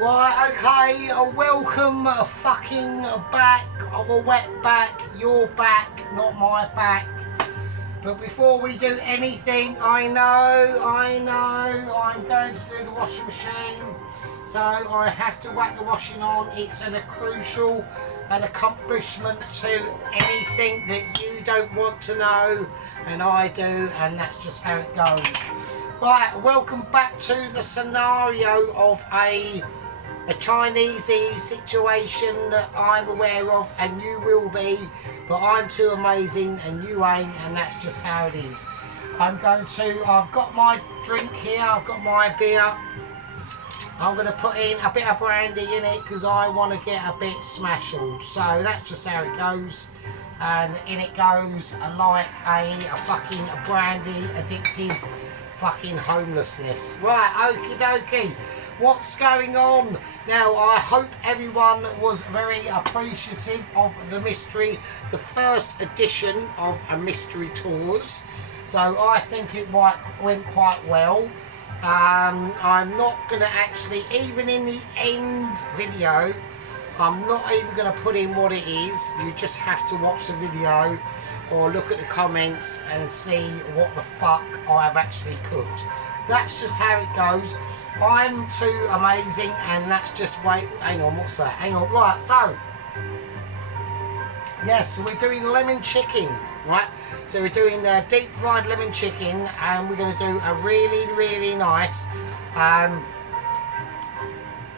Right, okay, welcome fucking back of a wet back, your back, not my back. But before we do anything, I know, I'm going to do the washing machine. So I have to whack the washing on. It's a crucial accomplishment to anything that you don't want to know, and I do, and that's just how it goes. Right, welcome back to the scenario of a Chinesey situation that I'm aware of, and you will be, but I'm too amazing and you ain't, and that's just how it is. I've got my drink here, I've got my beer. I'm going to put in a bit of brandy in it because I want to get a bit smashed. So that's just how it goes. And in it goes like a fucking brandy addictive fucking homelessness. Right, okie dokie. What's going on? Now, I hope everyone was very appreciative of the the first edition of a mystery tours. So I think it went quite well. I'm not going to actually, even in the end video, I'm not even going to put in what it is. You just have to watch the video or look at the comments and see what the fuck I've actually cooked. That's just how it goes. I'm too amazing, and that's just, hang on, what's that? Hang on, right, so, yes, so we're doing lemon chicken, right? So we're doing deep fried lemon chicken, and we're going to do a really, really nice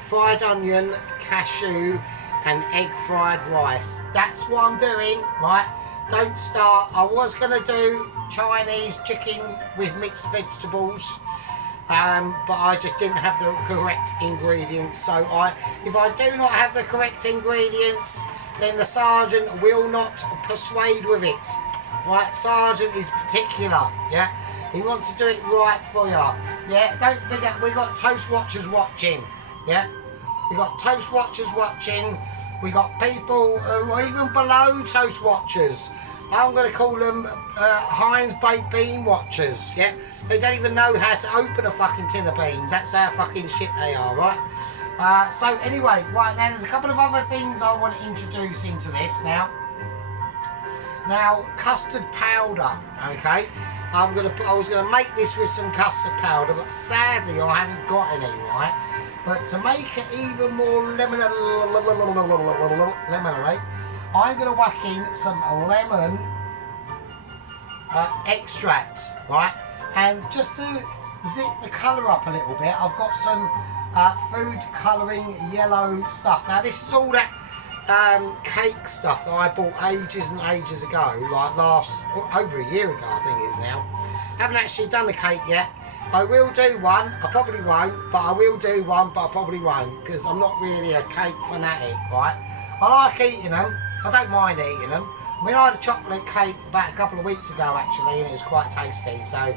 fried onion, cashew, and egg fried rice. That's what I'm doing, right? Don't start. I was going to do Chinese chicken with mixed vegetables, but I just didn't have the correct ingredients. So if I do not have the correct ingredients, then the sergeant will not persuade with it. Right, sergeant is particular, yeah? He wants to do it right for you, yeah? Don't forget, we got toast watchers watching, yeah? We got toast watchers watching. We got people who are even below toast watchers. I'm going to call them Heinz baked bean watchers, yeah? They don't even know how to open a fucking tin of beans. That's how fucking shit they are, right? So anyway, right, now there's a couple of other things I want to introduce into this now. Now, custard powder, okay? I was gonna make this with some custard powder, but sadly I haven't got any, right? But to make it even more lemonade, I'm gonna whack in some lemon extract, right? And just to zip the colour up a little bit, I've got some food colouring yellow stuff. Now this is all that cake stuff that I bought ages and ages ago, like over a year ago I think it is now. Haven't actually done the cake yet. I will do one. I probably won't, but I will do one, but I probably won't, because I'm not really a cake fanatic, right? I like eating them. I don't mind eating them. I mean, I had a chocolate cake about a couple of weeks ago actually, and it was quite tasty. So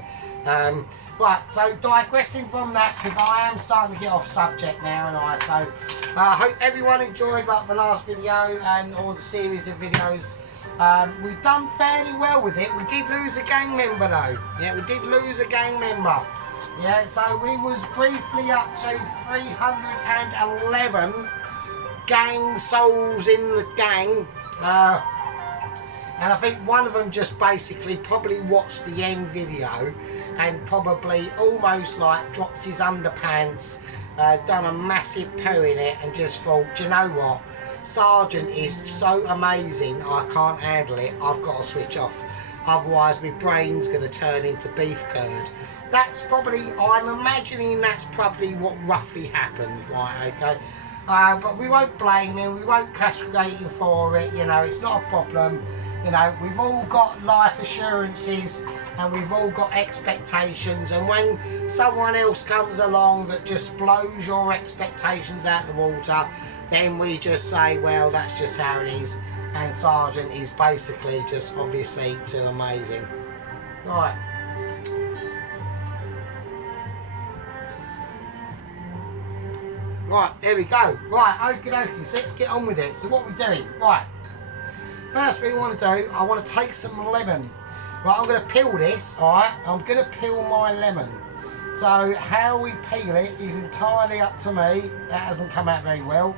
right, so digressing from that, because I am starting to get off subject now, and I hope everyone enjoyed like the last video and all the series of videos. We've done fairly well with it. We did lose a gang member though. Yeah, we did lose a gang member. Yeah, so we was briefly up to 311 gang souls in the gang. And I think one of them just basically probably watched the end video and probably almost like dropped his underpants, done a massive poo in it, and just thought, do you know what? Sergeant is so amazing, I can't handle it, I've got to switch off. Otherwise my brain's going to turn into beef curd. That's probably, I'm imagining that's probably what roughly happened, right, okay? But we won't blame him, we won't castrate him for it, you know, it's not a problem. You know, we've all got life assurances and we've all got expectations, and when someone else comes along that just blows your expectations out the water, then we just say, well, that's just how it is, and Sergeant is basically just obviously too amazing. Right. Right, there we go. Right, okie dokie, so let's get on with it. So what we're doing, right. First thing we want to do, I want to take some lemon. Right, I'm going to peel this, alright? I'm going to peel my lemon. So how we peel it is entirely up to me. That hasn't come out very well.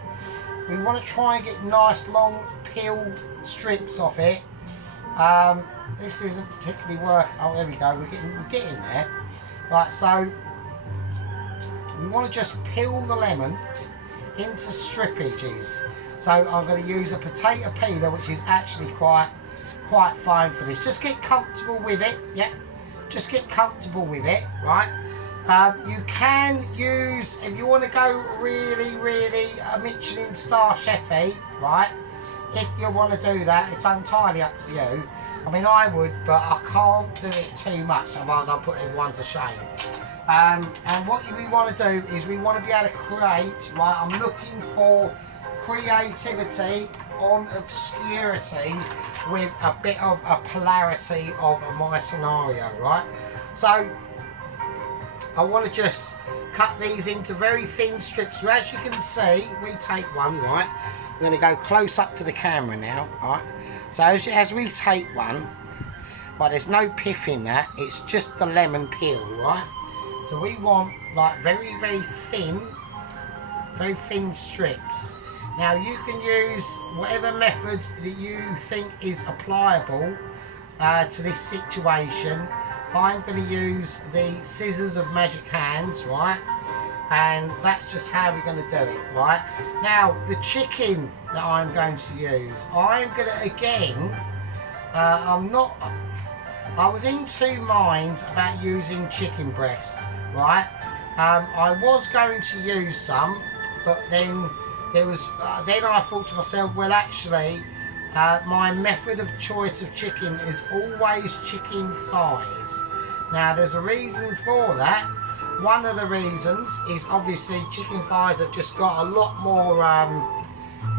We want to try and get nice long peel strips off it. This isn't particularly working. Oh, there we go. We're getting there. Right, so we want to just peel the lemon into strippages. So I'm going to use a potato peeler, which is actually quite fine for this. Just get comfortable with it. Yeah, just get comfortable with it. Right. You can use, if you want to go really a Michelin star chefy, right? If you want to do that, it's entirely up to you. I mean, I would, but I can't do it too much, otherwise I'll put everyone to shame. And what we want to do is we want to be able to create, right? I'm looking for creativity on obscurity with a bit of a polarity of my scenario, right? So I want to just cut these into very thin strips. So as you can see, we take one, right? We're going to go close up to the camera now, right? So as we take one, right, there's no pith in that, it's just the lemon peel, right? So we want like very thin strips. Now you can use whatever method that you think is applicable to this situation. I'm going to use the scissors of magic hands, right? And that's just how we're going to do it, right? Now, the chicken that I'm going to use, I'm going to, again, I was in two minds about using chicken breast, right? I was going to use some, but then then I thought to myself, well, actually, my method of choice of chicken is always chicken thighs. Now, there's a reason for that. One of the reasons is obviously chicken thighs have just got a lot more,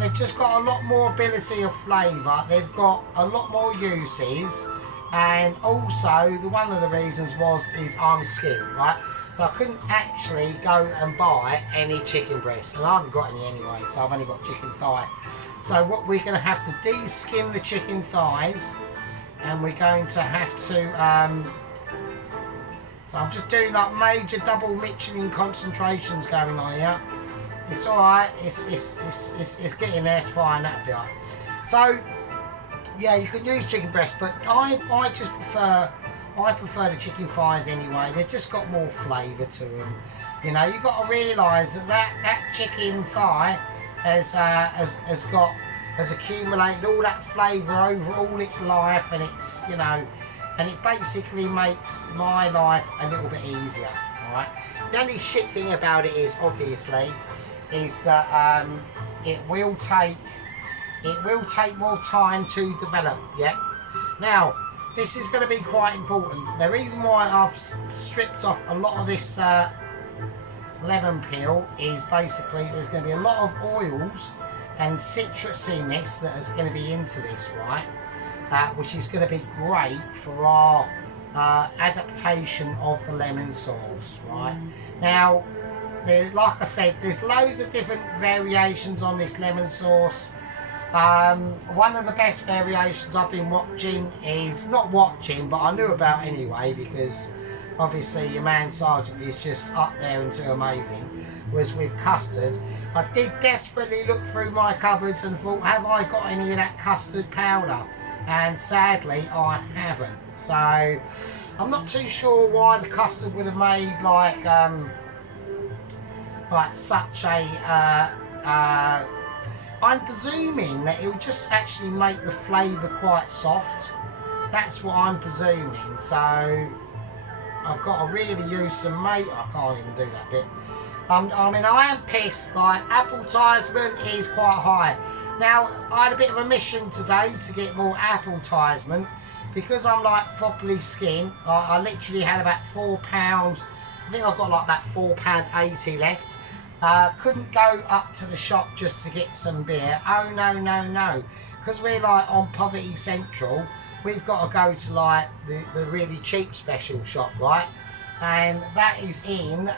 they've just got a lot more ability of flavour. They've got a lot more uses, and also one of the reasons is I'm skinned, right? So I couldn't actually go and buy any chicken breast, and I haven't got any anyway, so I've only got chicken thigh. So what we're going to have to de-skin the chicken thighs, and we're going to have to, so I'm just doing like major double Michelin concentrations going on here. It's alright, it's getting there, it's fine, that'll be alright. So, yeah, you can use chicken breast, but I just prefer the chicken thighs anyway. They've just got more flavour to them. You know, you've got to realise that chicken thigh has accumulated all that flavour over all its life, and it's, you know, and it basically makes my life a little bit easier. Alright. The only shit thing about it is, obviously, is that it will take more time to develop. Yeah. Now, this is going to be quite important. The reason why I've stripped off a lot of this lemon peel is basically there's going to be a lot of oils and citrusiness that is going to be into this, right? Which is going to be great for our adaptation of the lemon sauce, right? Now, like I said, there's loads of different variations on this lemon sauce. One of the best variations I've been watching is, not watching, but I knew about anyway, because obviously your man Sergeant is just up there and too amazing, was with custard. I did desperately look through my cupboards and thought, have I got any of that custard powder? And sadly I haven't. So I'm not too sure why the custard would have made like such a I'm presuming that it would just actually make the flavour quite soft. That's what I'm presuming. So I've got to really use some I can't even do that bit. I mean, I am pissed. Like, advertisement is quite high. Now, I had a bit of a mission today to get more advertisement, because I'm like properly skinned. I literally had about £4. I think I've got like about £4.80 left. Couldn't go up to the shop just to get some beer. Oh no, because we're like on Poverty Central, we've got to go to like the really cheap special shop, right? And that is in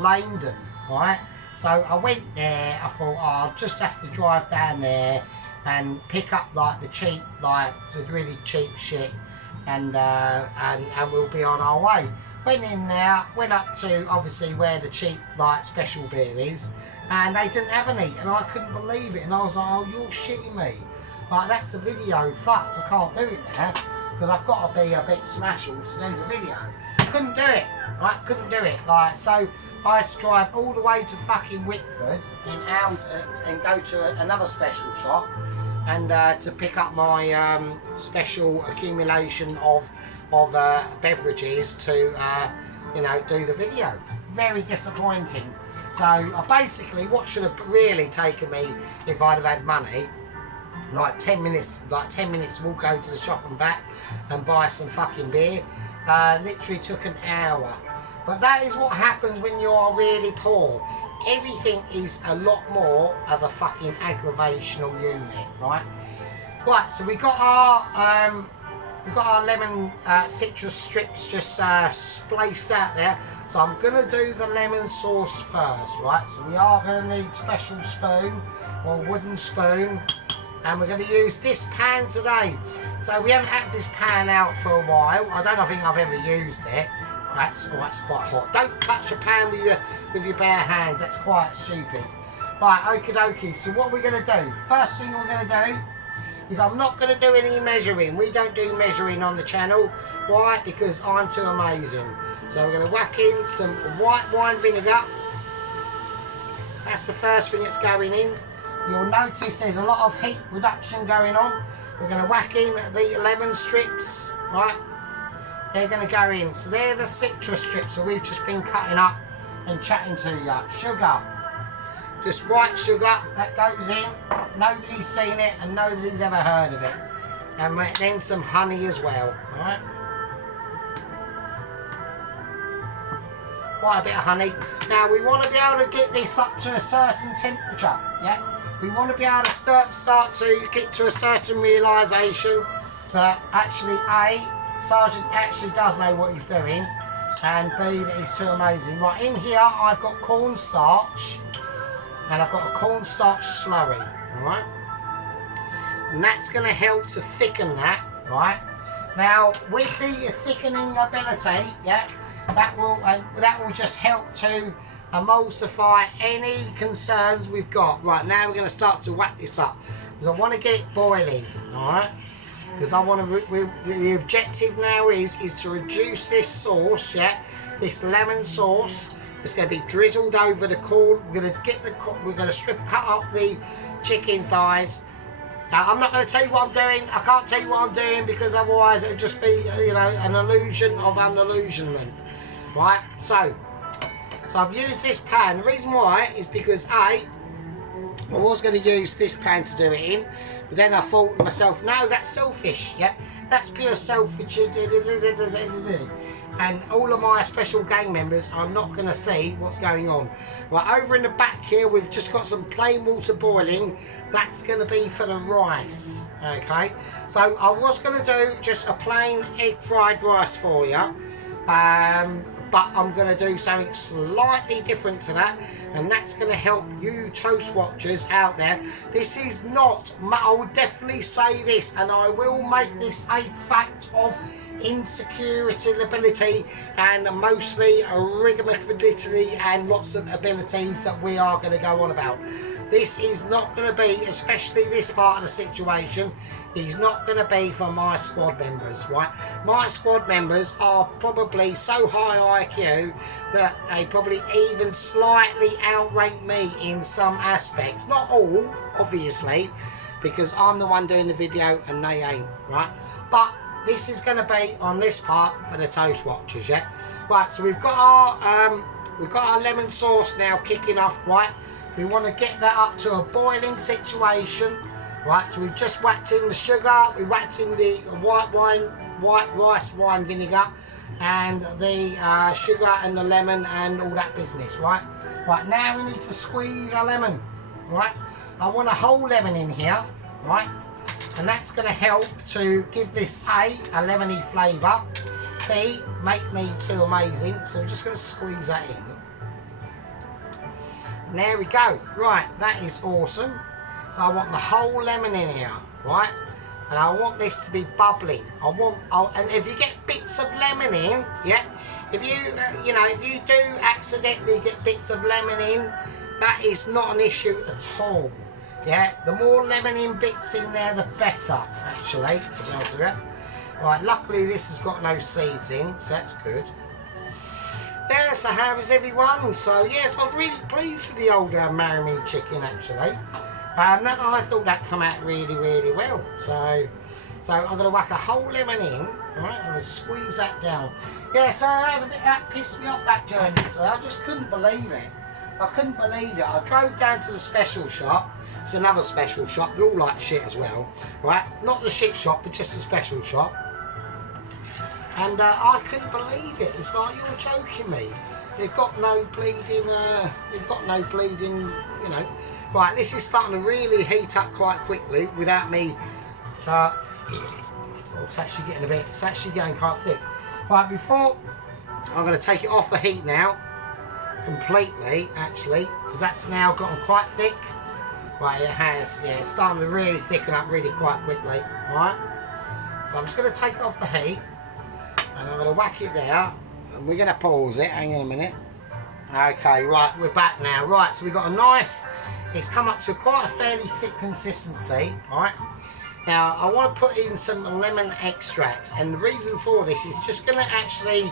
London, right? So I went there. I thought, I'll just have to drive down there and pick up like the really cheap shit, and we'll be on our way. Went in there, went up to obviously where the cheap like special beer is, and they didn't have any, and I couldn't believe it, and I was like, oh, you're shitting me. Like, that's the video fucked, I can't do it now, because I've got to be a bit smashing to do the video. Couldn't do it, right, couldn't do it. Like, so I had to drive all the way to fucking Whitford in Alders and go to another special shop and to pick up my special accumulation of beverages to you know, do the video. Very disappointing. So basically what should have really taken me if I'd have had money, like 10 minutes we'll go to the shop and back and buy some fucking beer, literally took an hour. But that is what happens when you are really poor. Everything is a lot more of a fucking aggravational unit, right? Right, so we got our lemon citrus strips just spaced out there. So I'm going to do the lemon sauce first, right? So we are going to need special spoon or wooden spoon. And we're going to use this pan today. So we haven't had this pan out for a while. I don't think I've ever used it. That's quite hot. Don't touch a pan with your bare hands. That's quite stupid. Right, okie dokie. So what we're going to do, first thing we're going to do is I'm not going to do any measuring. We don't do measuring on the channel. Why? Because I'm too amazing. So we're going to whack in some white wine vinegar. That's the first thing that's going in. You'll notice there's a lot of heat reduction going on. We're going to whack in the lemon strips, right? They're going to go in. So they're the citrus strips that we've just been cutting up and chatting to you. Sugar. Just white sugar, that goes in. Nobody's seen it and nobody's ever heard of it. And then some honey as well, right? Quite a bit of honey. Now we want to be able to get this up to a certain temperature, yeah? We want to be able to start to get to a certain realisation that actually A, Sergeant actually does know what he's doing, and B, that he's too amazing. Right, in here I've got cornstarch, and I've got a cornstarch slurry, alright? And that's going to help to thicken that, right? Now, with the thickening ability, yeah, that will just help to emulsify any concerns we've got. Right, now we're going to start to whack this up because I want to get it boiling, alright? Because I want to, the objective now is to reduce this sauce, yeah, this lemon sauce. It's going to be drizzled over the corn. We're going to cut up the chicken thighs. Now, I'm not going to tell you what I'm doing. I can't tell you what I'm doing because otherwise it would just be, you know, an illusion of unillusionment. Right, so I've used this pan. The reason why is because I was going to use this pan to do it in, but then I thought to myself, no, that's selfish, yeah, that's pure selfish, and all of my special gang members are not going to see what's going on. Right, over in the back here we've just got some plain water boiling. That's going to be for the rice, okay? So I was going to do just a plain egg fried rice for you, but I'm going to do something slightly different to that, and that's going to help you toast watchers out there. This is not, I would definitely say this, and I will make this a fact of insecurity ability and mostly rigmarole and lots of abilities that we are going to go on about. This is not going to be, especially this part of the situation, is not going to be for my squad members, right? My squad members are probably so high IQ that they probably even slightly outrank me in some aspects. Not all, obviously, because I'm the one doing the video and they ain't, right? But this is going to be on this part for the toast watchers, yeah? Right, so we've got our lemon sauce now kicking off, right? We want to get that up to a boiling situation, right? So we've just whacked in the sugar, we whacked in the white rice wine vinegar, and the sugar and the lemon and all that business, right? Right, now we need to squeeze our lemon, right? I want a whole lemon in here, right? And that's going to help to give this A lemony flavour, B, make me too amazing. So we're just going to squeeze that in. And there we go. Right, that is awesome. So I want the whole lemon in here, right? And I want this to be bubbling. And if you get bits of lemon in, yeah, If you, you know, if you do accidentally get bits of lemon in, that is not an issue at all. Yeah, the more lemon in bits in there, the better, actually, to be honest with you. Right, luckily this has got no seeds in, so that's good. Yeah, so how is everyone? So yes, I was really pleased with the old marinade chicken, actually. I thought that come out really, really well. So I'm going to whack a whole lemon in. Right, I'm going to squeeze that down. Yeah, so that pissed me off, that journey today. I just couldn't believe it. I couldn't believe it. I drove down to the special shop. It's another special shop. They're all like shit as well. Right, not the shit shop, but just the special shop. And I couldn't believe it. It was like, you're joking me. They've got no bleeding, you know. Right, this is starting to really heat up quite quickly without me. Oh, it's actually getting it's actually getting quite thick. Right, before, I'm going to take it off the heat now. Completely, actually, because that's now gotten quite thick. Right, it has, yeah, it's starting to really thicken up really quite quickly. Right, so I'm just going to take it off the heat. And I'm going to whack it there, and we're going to pause it. Hang on a minute. Okay, right, we're back now. Right, so we've got a nice, it's come up to quite a fairly thick consistency. Right, now I want to put in some lemon extract, and the reason for this is just going to actually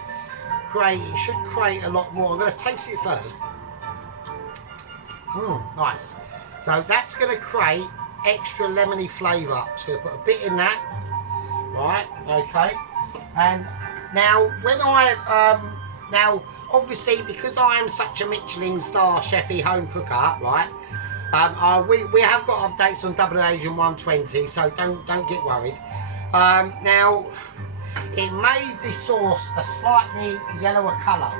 create, it should create a lot more. I'm going to taste it first. Nice. So that's going to create extra lemony flavour. Just going to put a bit in that. Right, okay. And now, when now obviously because I am such a Michelin star chefy home cooker, right? We have got updates on Double Agent 120, so don't get worried. Now, it made the sauce a slightly yellower colour.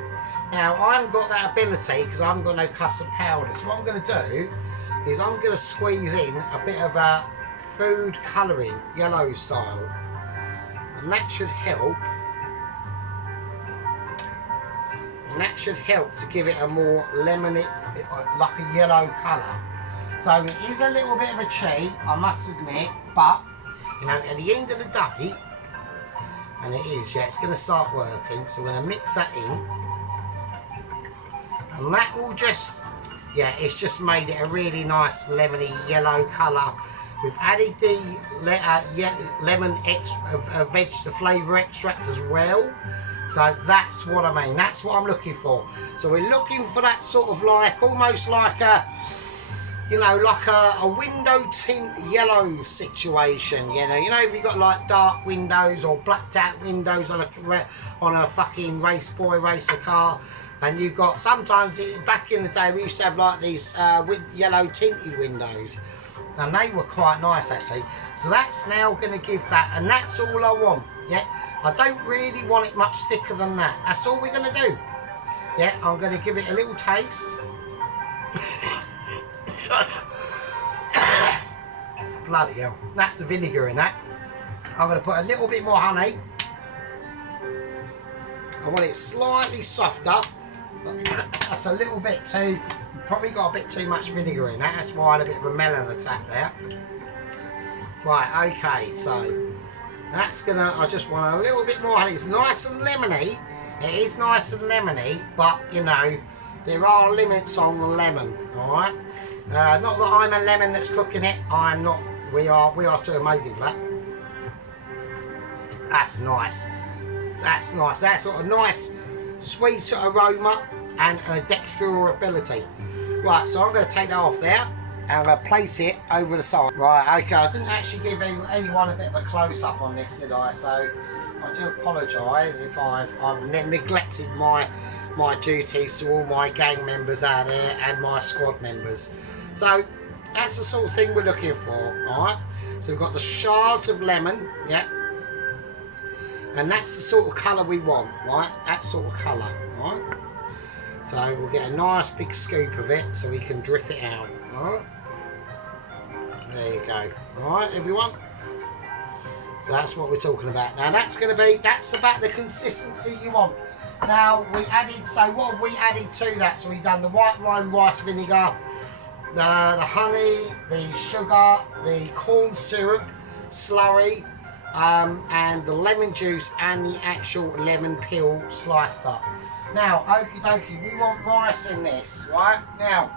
Now, I haven't got that ability because I haven't got no custard powder. So what I'm going to do is I'm going to squeeze in a bit of a food colouring, yellow style, and that should help. And that should help to give it a more lemony, like a yellow colour. So it is a little bit of a cheat, I must admit, but you know, at the end of the day, and it is, yeah, it's going to start working. So we're going to mix that in, and that will just, yeah, it's just made it a really nice lemony yellow colour. We've added the lemon the flavour extract as well. So that's what I mean, that's what I'm looking for. So we're looking for that sort of like, almost like a, you know, like a window tint yellow situation, you know, if you've got like dark windows or blacked out windows on a fucking racer car, and you've got, sometimes, back in the day, we used to have like these yellow tinted windows, and they were quite nice actually. So that's now going to give that, and that's all I want, yeah. I don't really want it much thicker than that. That's all we're going to do. Yeah, I'm going to give it a little taste. Bloody hell. That's the vinegar in that. I'm going to put a little bit more honey. I want it slightly softer. That's a little bit too, probably got a bit too much vinegar in that. That's why I had a bit of a melon attack there. Right, okay, so that's gonna, I just want a little bit more honey. It's nice and lemony. It is nice and lemony, but you know, there are limits on the lemon, alright? Not that I'm a lemon that's cooking it, I'm not, we are too amazing for that. That's nice. That's nice. That's sort of nice, sweet sort of aroma and a dexterability. Right, so I'm going to take that off there. And I'm going to place it over the side. Right, okay, I didn't actually give anyone a bit of a close-up on this, did I? So I do apologise if I've neglected my duties to all my gang members out there and my squad members. So that's the sort of thing we're looking for, alright? So we've got the shards of lemon, yeah? And that's the sort of colour we want, right? That sort of colour, alright? So we'll get a nice big scoop of it so we can drip it out, alright? There you go. Alright, everyone. So that's what we're talking about. Now that's about the consistency you want. Now we added, so what have we added to that? So we've done the white wine rice vinegar, the honey, the sugar, the corn syrup, slurry, and the lemon juice and the actual lemon peel sliced up. Now, okie dokie, we want rice in this, right? Now,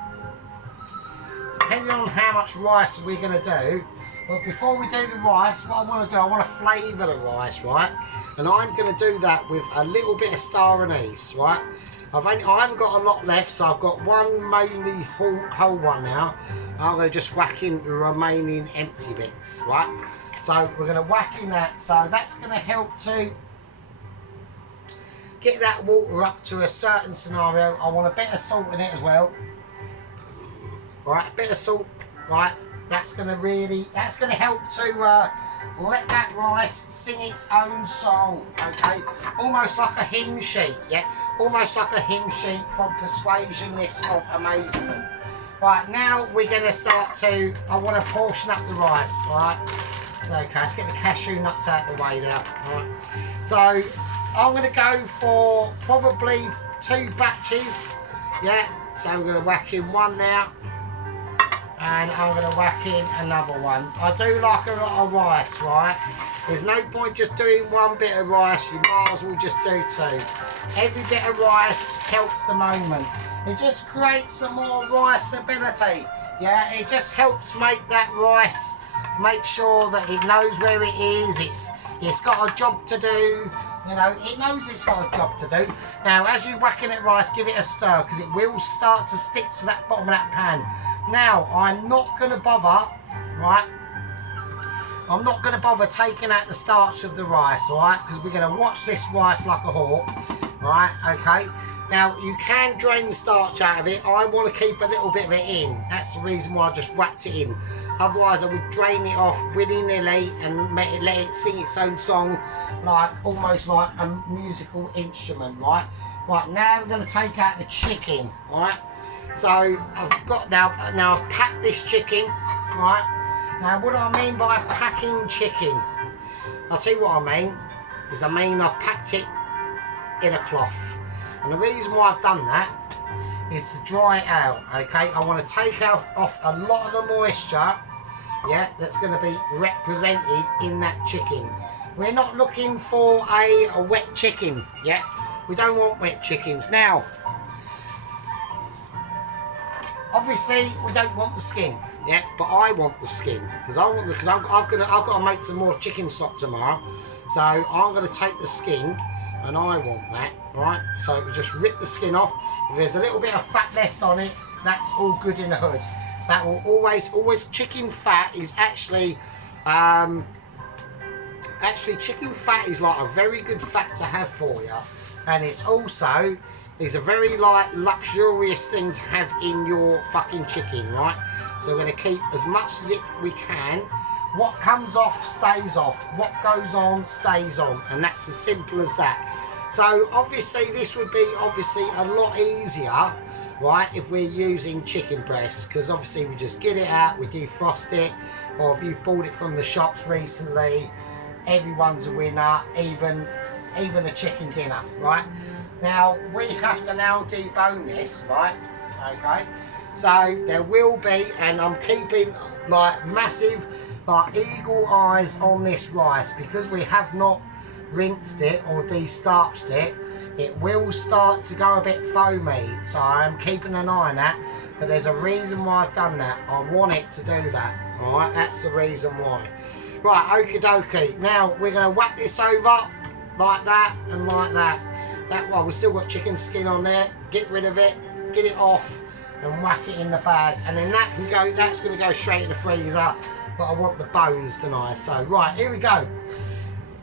depending on how much rice we're going to do, but before we do the rice, what I want to do, I want to flavour the rice, right? And I'm going to do that with a little bit of star anise, right? I haven't got a lot left, so I've got one mainly whole one now. I'm going to just whack in the remaining empty bits, right? So we're going to whack in that. So that's going to help to get that water up to a certain scenario. I want a bit of salt in it as well. Right, a bit of salt, right? That's going to help to let that rice sing its own song, okay? Almost like a hymn sheet, yeah? Almost like a hymn sheet from Persuasion List of Amazement. Right, now we're going to start to, I want to portion up the rice, right? So, okay, let's get the cashew nuts out of the way now, right? So, I'm going to go for probably 2 batches, yeah? So we're going to whack in one now. And I'm going to whack in another one. I do like a lot of rice, right? There's no point just doing one bit of rice, you might as well just do 2. Every bit of rice helps the moment. It just creates some more rice ability. Yeah, it just helps make that rice, make sure that it knows where it is, it's got a job to do. You know, it knows it's got a job to do. Now, as you whack in that rice, give it a stir, because it will start to stick to that bottom of that pan. Now, I'm not going to bother, right? I'm not going to bother taking out the starch of the rice, alright? Because we're going to watch this rice like a hawk, right? Okay. Now, you can drain the starch out of it. I want to keep a little bit of it in. That's the reason why I just whacked it in. Otherwise, I would drain it off willy-nilly and let it sing its own song, like almost like a musical instrument, right? Right, now we're going to take out the chicken, right? So, I've got now I've packed this chicken, right? Now, what do I mean by packing chicken? I'll tell you what I mean. I've packed it in a cloth. And the reason why I've done that is to dry it out, okay? I want to take off a lot of the moisture, yeah, that's going to be represented in that chicken. We're not looking for a wet chicken, yeah? We don't want wet chickens. Now, obviously, we don't want the skin, yeah? But I want the skin, because I've got to make some more chicken stock tomorrow. So I'm going to take the skin, and I want that, right? So we just rip the skin off. If there's a little bit of fat left on it, that's all good in the hood. That will always chicken fat is actually chicken fat is like a very good fat to have for you, and it's also a very like luxurious thing to have in your fucking chicken, right? So we're going to keep as much as we can. What comes off stays off, what goes on stays on, and that's as simple as that. So obviously this would be a lot easier, right, if we're using chicken breast, because obviously we just get it out, we defrost it, or if you've bought it from the shops recently, everyone's a winner, even a chicken dinner, right? Now we have to now debone this, right? Okay, so there will be, and I'm keeping like massive like eagle eyes on this rice, because we have not rinsed it or de-starched it. It will start to go a bit foamy, so I'm keeping an eye on that, but there's a reason why I've done that. I want it to do that, alright? That's the reason why. Right, okie dokie. Now we're going to whack this over like that and like that. Well, we've still got chicken skin on there. Get rid of it, get it off, and whack it in the bag, and then that's going to go straight in the freezer. But I want the bones tonight. So right, here we go.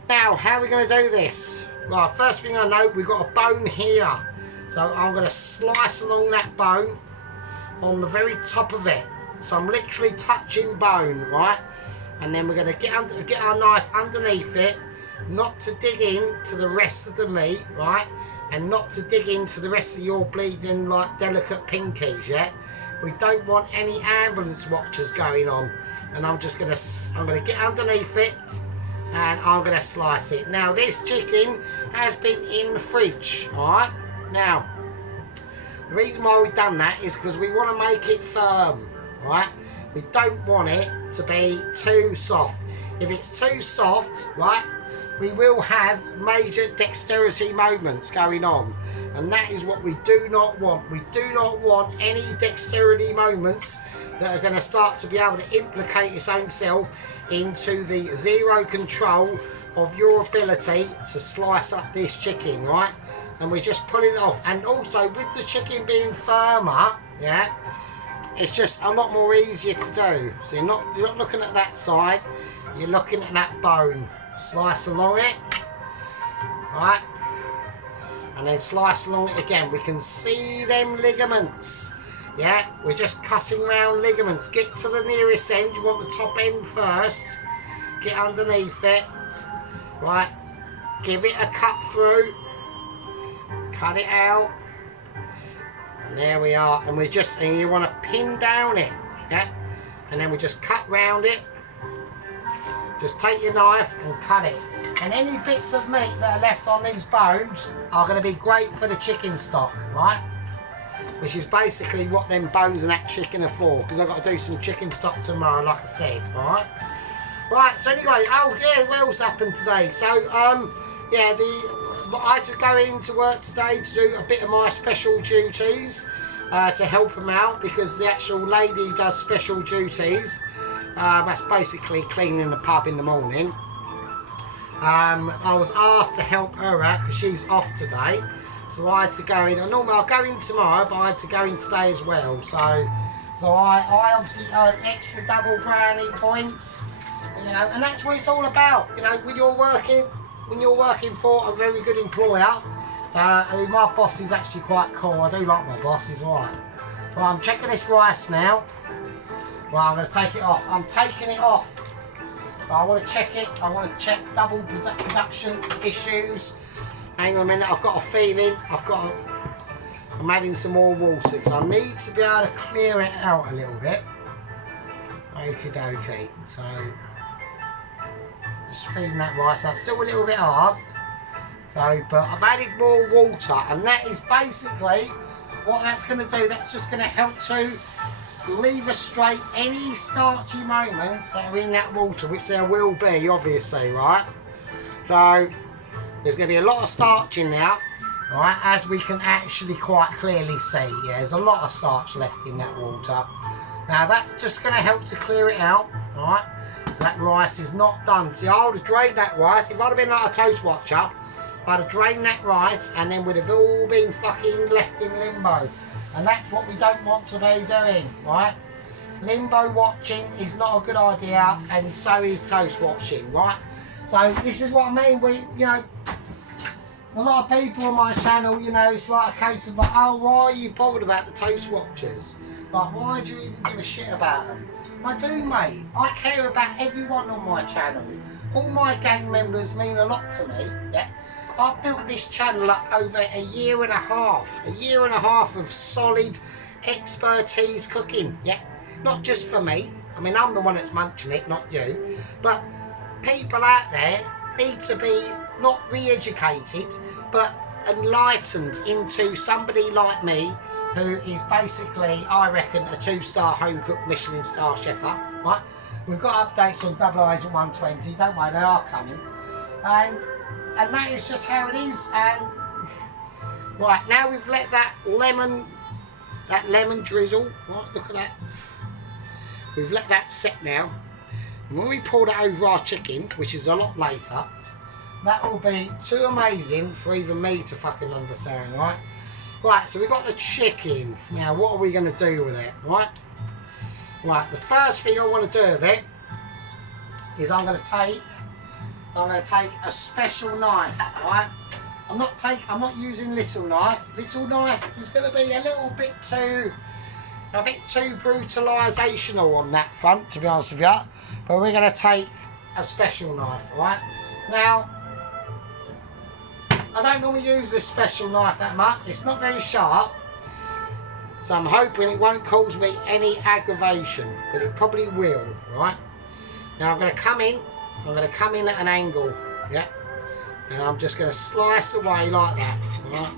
Now, how are we going to do this? Right, first thing I know, we've got a bone here. So I'm going to slice along that bone on the very top of it. So I'm literally touching bone, right? And then we're going to get our knife underneath it, not to dig in to the rest of the meat, right? And not to dig into the rest of your bleeding like delicate pinkies, yeah? We don't want any ambulance watchers going on. And I'm going to get underneath it, and I'm going to slice it. Now this chicken has been in the fridge, alright? Now, the reason why we've done that is because we want to make it firm, alright? We don't want it to be too soft. If it's too soft, right, we will have major dexterity moments going on, and that is what we do not want. We do not want any dexterity moments that are going to start to be able to implicate its own self into the zero control of your ability to slice up this chicken, right? And we're just pulling it off. And also with the chicken being firmer, yeah, it's just a lot more easier to do. So you're not looking at that side, you're looking at that bone. Slice along it, right, and then slice along it again. We can see them ligaments, yeah, we're just cutting round ligaments. Get to the nearest end, you want the top end first, get underneath it, right, give it a cut through, cut it out, and there we are. And we just, and you want to pin down it, yeah, and then we just cut round it. Just take your knife and cut it. And any bits of meat that are left on these bones are going to be great for the chicken stock, right? Which is basically what them bones and that chicken are for, because I've got to do some chicken stock tomorrow, like I said, alright? Right, so anyway, oh yeah, what else happened today? So, yeah, I had to go into work today to do a bit of my special duties to help them out, because the actual lady who does special duties, that's basically cleaning the pub in the morning. I was asked to help her out because she's off today, so I had to go in. And normally I'll go in tomorrow, but I had to go in today as well. So I obviously earn extra double brownie points, you know, and that's what it's all about. You know, when you're working for a very good employer. I mean, my boss is actually quite cool. I do like my boss. He's alright. Well, I'm checking this rice now. Well, I'm going to take it off. I'm taking it off. But I want to check it. I want to check double production issues. Hang on a minute. I've got a feeling. I'm adding some more water because I need to be able to clear it out a little bit. Okie dokie. So, just feeding that rice. That's still a little bit hard. So, but I've added more water, and that is basically what that's going to do. That's just going to help to leave straight any starchy moments that are in that water, which there will be, obviously, right? So there's going to be a lot of starch in there, right, as we can actually quite clearly see. Yeah, there's a lot of starch left in that water. Now that's just going to help to clear it out, right? So that rice is not done. See, I would have drained that rice. If I'd have been like a toast watcher, I'd have drained that rice and then we'd have all been fucking left in limbo. And that's what we don't want to be doing, right? Limbo watching is not a good idea, and so is toast watching, right? So this is what I mean. You know, a lot of people on my channel, you know, it's like a case of like, oh, why are you bothered about the toast watchers? Like, why do you even give a shit about them? I do, mate. I care about everyone on my channel. All my gang members mean a lot to me, yeah? I've built this channel up over a year and a half of solid expertise cooking, yeah? Not just for me. I mean, I'm the one that's munching it, not you. But people out there need to be not re-educated, but enlightened into somebody like me, who is basically, I reckon, a 2-star home cook Michelin star chef, right? We've got updates on Double Agent 120, don't worry, they are coming. And that is just how it is. And right, now we've let that lemon drizzle, right, look at that. We've let that set now. And when we pour that over our chicken, which is a lot later, that will be too amazing for even me to fucking understand, right? Right, so we've got the chicken. Now, what are we going to do with it, right? Right, the first thing I want to do with it is I'm going to take a special knife, right? I'm not using little knife. Little knife is going to be a bit too brutalisational on that front, to be honest with you. But we're going to take a special knife, right? Now, I don't normally use this special knife that much. It's not very sharp, so I'm hoping it won't cause me any aggravation, but it probably will, right? Now I'm going to come in at an angle, yeah? And I'm just going to slice away like that, right?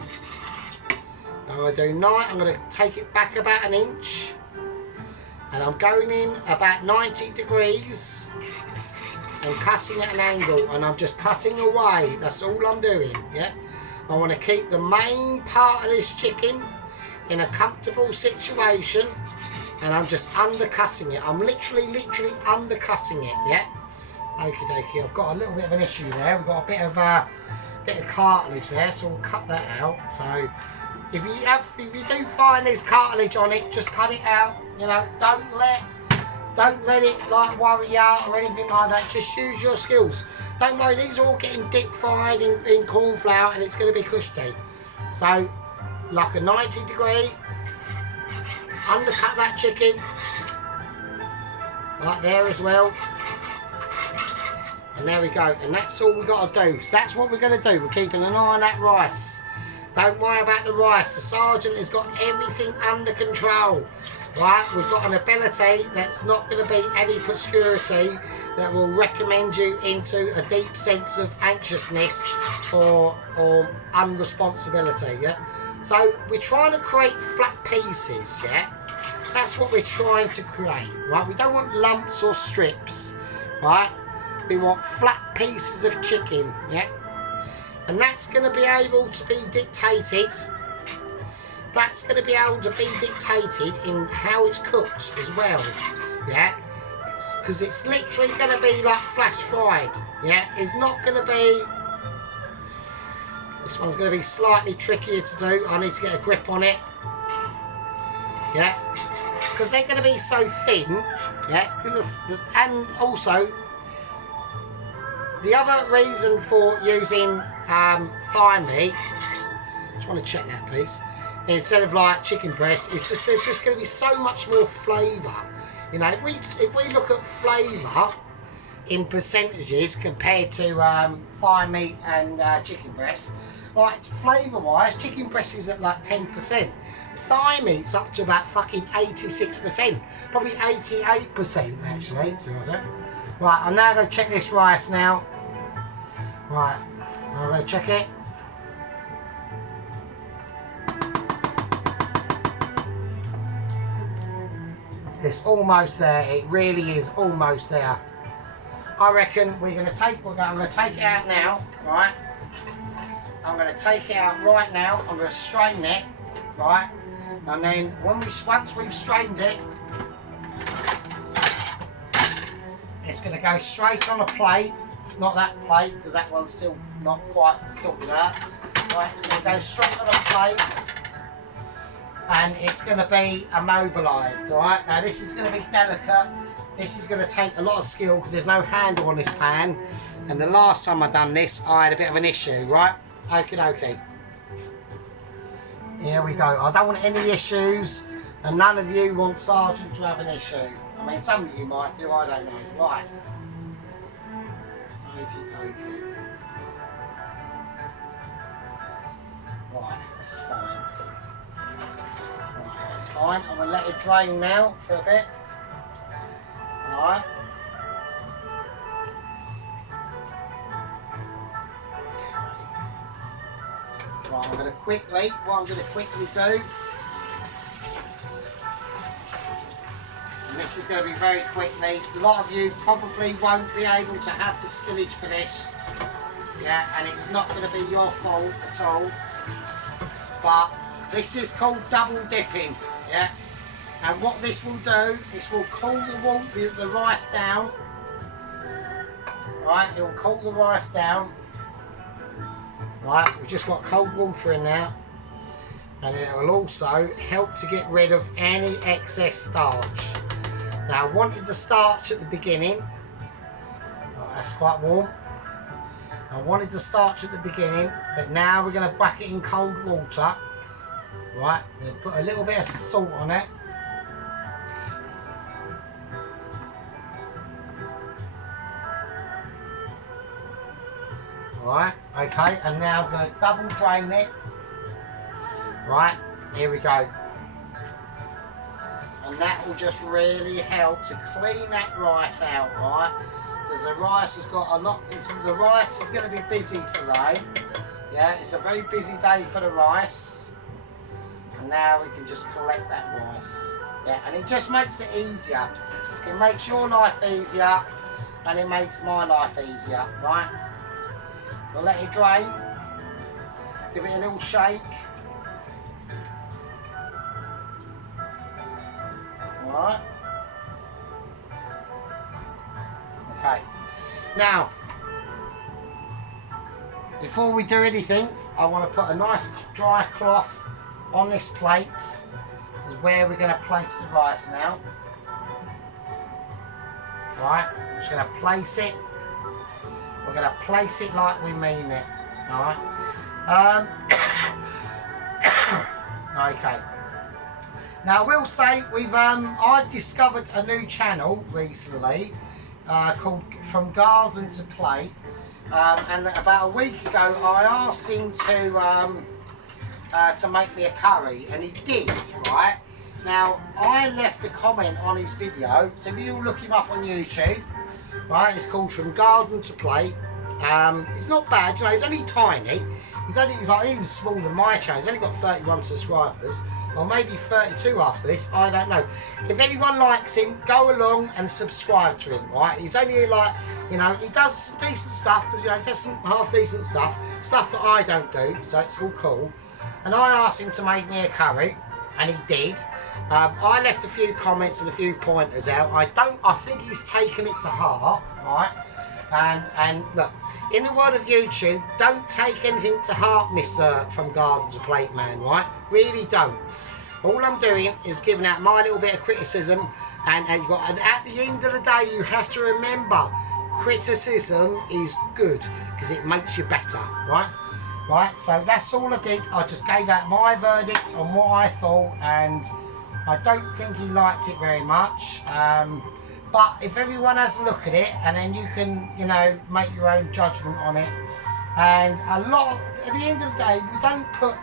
Now I'm going to take it back about an inch, And I'm going in about 90 degrees and cutting at an angle, and I'm just cutting away. That's all I'm doing, yeah? I want to keep the main part of this chicken in a comfortable situation, and I'm just undercutting it. I'm literally undercutting it, yeah? Okie dokie, I've got a little bit of an issue there. We've got a bit of cartilage there, so we'll cut that out. So if you do find there's cartilage on it, just cut it out. You know, don't let it like worry you or anything like that. Just use your skills. Don't worry, these are all getting deep fried in corn flour, and it's going to be cushy. So like a 90 degree, undercut that chicken right there as well. And there we go, and that's all we got to do. So that's what we're going to do. We're keeping an eye on that rice. Don't worry about the rice. The sergeant has got everything under control. Right, we've got an ability that's not going to be any obscurity that will recommend you into a deep sense of anxiousness or unresponsibility, yeah? So we're trying to create flat pieces, yeah? That's what we're trying to create, right? We don't want lumps or strips, right? We want flat pieces of chicken, yeah? And that's going to be able to be dictated. That's going to be able to be dictated in how it's cooked as well, yeah? Because it's literally going to be like flash fried, yeah? It's not going to be... This one's going to be slightly trickier to do. I need to get a grip on it, yeah? Because they're going to be so thin, yeah? And also, the other reason for using thigh meat, just want to check that please, instead of like chicken breast, it's just there's just going to be so much more flavour. You know, if we look at flavour in percentages compared to thigh meat and chicken breast, like flavour wise, chicken breast is at like 10%. Thigh meat's up to about fucking 86%, probably 88% actually. Right, I'm now going to check this rice now. Right, I'm going to check it. It's almost there. It really is almost there. I reckon I'm going to take it out now, right? I'm going to take it out right now. I'm going to strain it, right? And then once we've strained it, it's going to go straight on a plate. Not that plate, because that one's still not quite sorted out. Right, it's going to go straight on a plate. And it's going to be immobilised, alright? Now this is going to be delicate. This is going to take a lot of skill because there's no handle on this pan. And the last time I done this, I had a bit of an issue, right? Okie dokie. Here we go. I don't want any issues, and none of you want Sergeant to have an issue. I mean, some of you might do, I don't know. Right. Okie dokie. Right, that's fine. That's fine. I'm going to let it drain now for a bit. Alright. Right, what I'm going to quickly do, and this is going to be very quickly. A lot of you probably won't be able to have the skillage for this. Yeah, and it's not going to be your fault at all. But this is called double dipping, yeah? And what this will do, this will cool the rice down. Right, it will cool the rice down. Right, we've just got cold water in there. And it will also help to get rid of any excess starch. Now I wanted the starch at the beginning. Oh, that's quite warm. I wanted the starch at the beginning, but now we're going to whack it in cold water. Right, I'm going to put a little bit of salt on it. Right, okay, and now I'm going to double drain it. Right, here we go. And that will just really help to clean that rice out, right? Because the rice has got a lot, the rice is going to be busy today. Yeah, it's a very busy day for the rice. And now we can just collect that rice. Yeah, and it just makes it easier. It makes your life easier, and it makes my life easier, right? We'll let it drain. Give it a little shake. Alright. Okay. Now, before we do anything, I want to put a nice dry cloth on this plate. Is where we're going to place the rice now. Right, I'm just going to place it. We're going to place it like we mean it. Alright. Okay. Now I will say I've discovered a new channel recently called From Garden to Plate, and about a week ago I asked him to make me a curry, and he did. Right now I left a comment on his video, so if you look him up on YouTube, right, it's called From Garden to Plate. It's not bad, you know, he's only tiny. He's like even smaller than my channel. He's only got 31 subscribers, or maybe 32 after this, I don't know. If anyone likes him, go along and subscribe to him, right? He's only like, you know, he does some decent stuff, you know, does some half decent stuff that I don't do, so it's all cool. And I asked him to make me a curry, and he did. I left a few comments and a few pointers out. I think he's taken it to heart, right? And look, in the world of YouTube, don't take anything to heart, Mr. From Garden to Plate Man, right? Really don't. All I'm doing is giving out my little bit of criticism, and at the end of the day, you have to remember, criticism is good because it makes you better, right? Right, so that's all I did. I just gave out my verdict on what I thought, and I don't think he liked it very much. But if everyone has a look at it, and then you can, you know, make your own judgment on it. And at the end of the day, we don't put,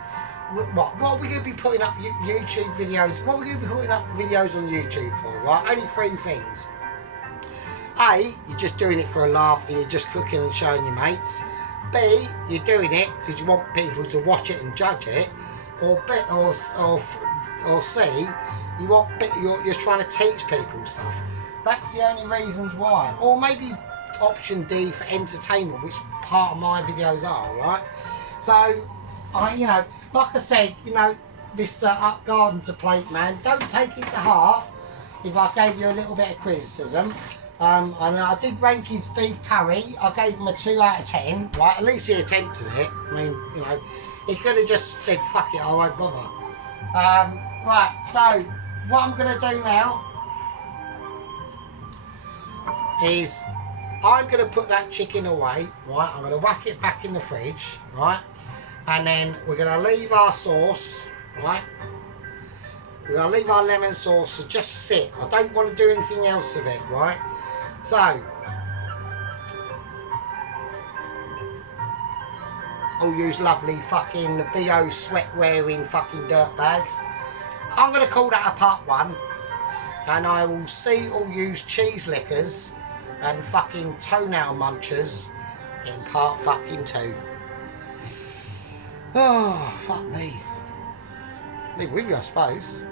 what are we going to be putting up YouTube videos? What are we going to be putting up videos on YouTube for, right? Only three things. A, you're just doing it for a laugh, and you're just cooking and showing your mates. B, you're doing it because you want people to watch it and judge it. Or C, you're trying to teach people stuff. That's the only reasons why. Or maybe option D for entertainment, which part of my videos are, right? So, you know, like I said, you know, Mr. Up Garden to Plate Man, don't take it to heart if I gave you a little bit of criticism. And I did rank his beef curry. I gave him a 2 out of 10, right? At least he attempted it. I mean, you know, he could have just said, fuck it, I won't bother. Right, so what I'm going to do now is I'm going to put that chicken away, right? I'm going to whack it back in the fridge, right? And then we're going to leave our sauce, right? We're going to leave our lemon sauce to just sit. I don't want to do anything else with it, right? So, I'll use lovely fucking BO sweat wearing fucking dirt bags. I'm going to call that a part 1. And I will see or use cheese lickers and fucking toenail munchers in part fucking 2. Oh, fuck me. Live with you, I suppose.